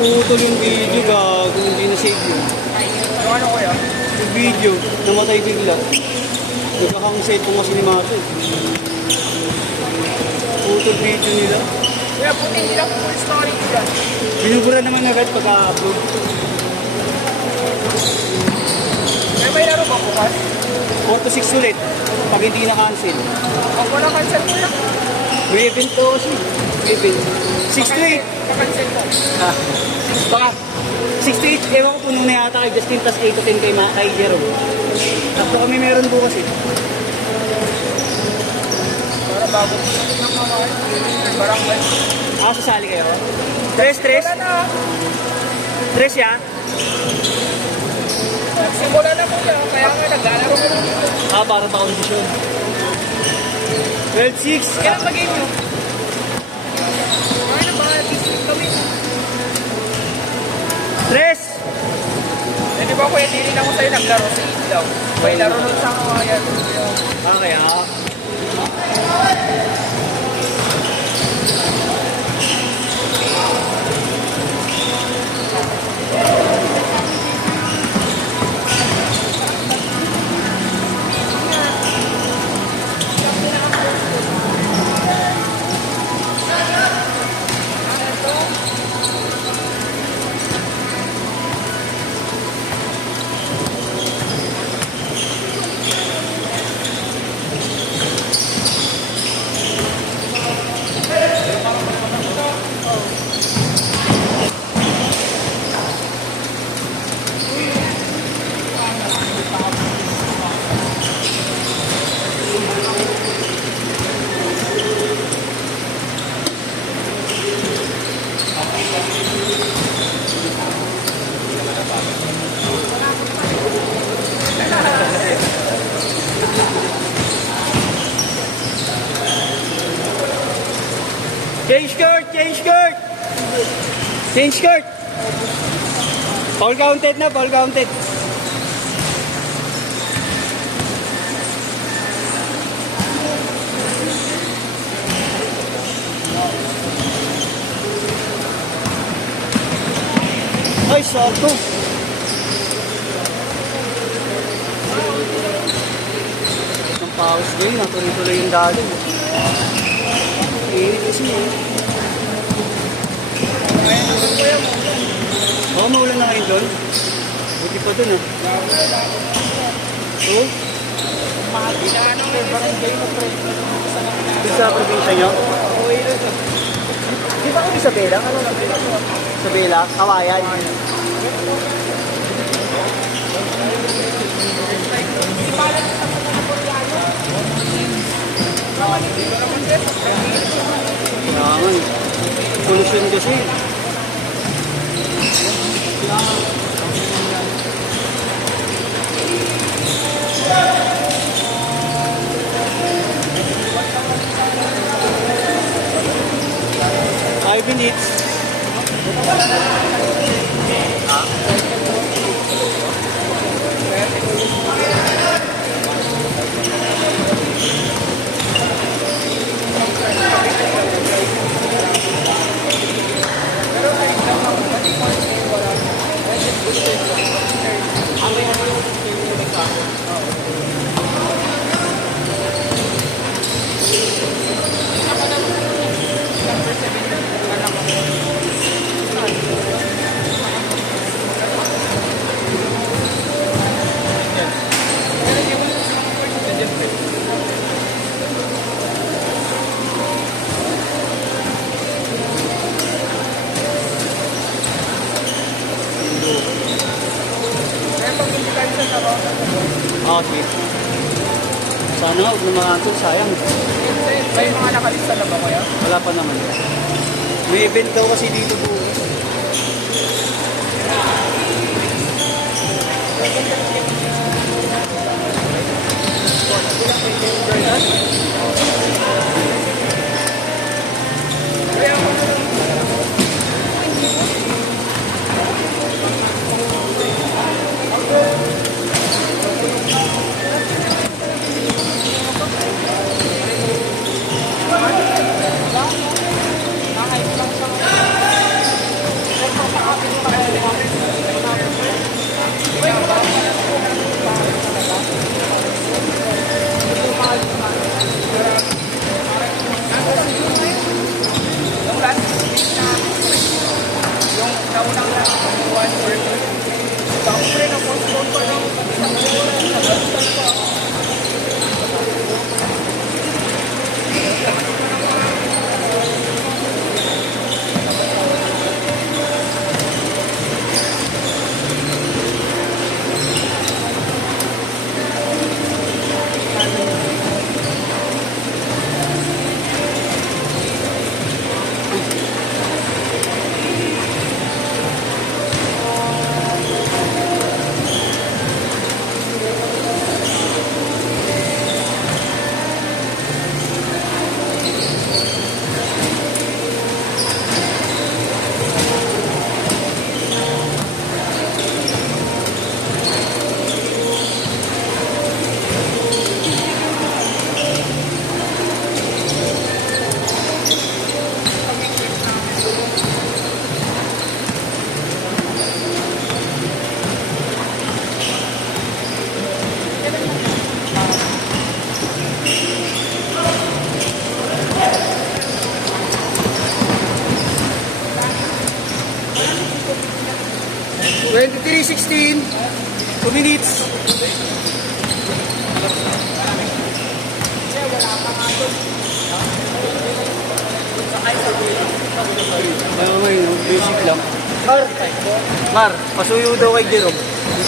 Naputol yung video, gago. Hindi na save yun. Ano kaya? Yung video, namatay bigla. Nagkakang cellphone kasi ni Mato. Putol video nila. Kaya puti, hindi lang full story ko yan. Binubura naman agad pagka-upload. Kaya may laro ba bukas? 4 to 6 ulit. Pag hindi na-cancel. Pag wala cancel mo lang. May event to kasi. May event. 6 to 8. Pakancel mo. Ah, baka 6 to 8, ewan ko puno na yata kay Justin, tas 8 to 10 kay Jerome. Tapos kami meron bukas eh. Para bago ng mga barangay. Sasali kayo? 3? Wala na. 3 yan? Nagsimula na po yan. Kaya nga naglalaro ko lang. Para pa kondisyon. 12-6. Kailan mag-game nyo? Kaya na ba? Tisip kami. 3! Eh di ba kuya, hindi ako sa'yo naglaro sa ilaw. May laro nun sa kawayan. Okay, Change court! Change court! Change court! Foul counted na, foul counted. Ay, salto! Ang pause game, natuloy-tuloy yung dali. Init kasi eh. Oo, maulan na kayo doon. Buti pa doon ah. So? Doon sa probinsya nyo? Di ba kami sa Bela? Ano na Bela? Sa Bela? Kawayan? Kailangan. Pollution kasi. 5 minutes. Okay. Sana huwag na mga ito, sayang. May mga nakalista na ba kaya? Wala pa naman. May event daw kasi dito po. 3:16. 2 minutes. Basic lang. Mar, pasuyo daw kay Jerome.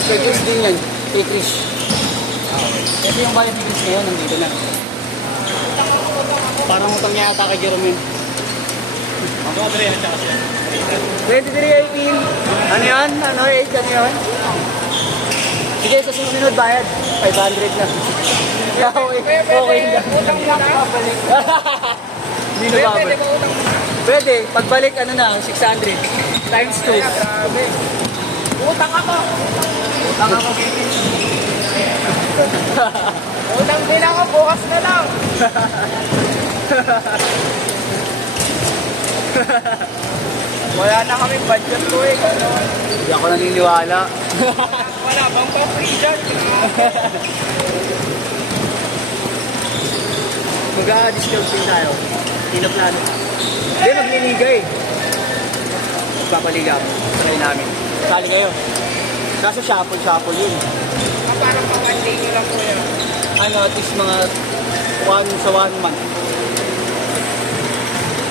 Kay Chris din yan. Kay Chris. Ito yung bayad ni Chris ngayon, nandito na. Parang utang niya ata kay Jerome yun. 23.18. Ano yan? Ano 8? Ano yan? Sige, sa susunod bayad. 500 na. Okay na. Utang mo na. Hindi na babalik. Pwede ba utang mo na? Pwede, pagbalik ano na, 600 times 2. Kaya grabe. Utang ako. Utang ako, Kiki. Utang din ako, bukas na lang. Wala na kaming budget ko eh. Gano'n. Hindi ako naniniwala. Wala bang pa-free dyan? Mag-discount din tayo. Pinaplano. Hindi, magliliga eh. Magpapaliga ako. Sanay namin. Sali kayo. Kaso shuffle yun. Parang pang-one-day nyo lang po yan. Ano, at least mga 1 sa 1 month.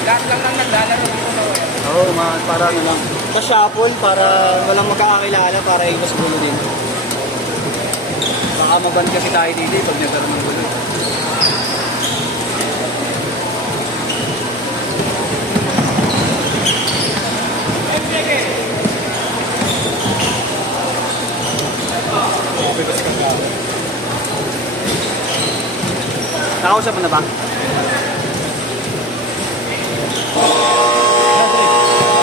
Lahat lang nang naglalaro dito na wala. Oo, para ano lang. Sa shuffle, para walang magkakakilala, para iwas gulo din. Baka maban kasi tayo dito pag nagkaroon ng gulo. Nakausap mo na ba?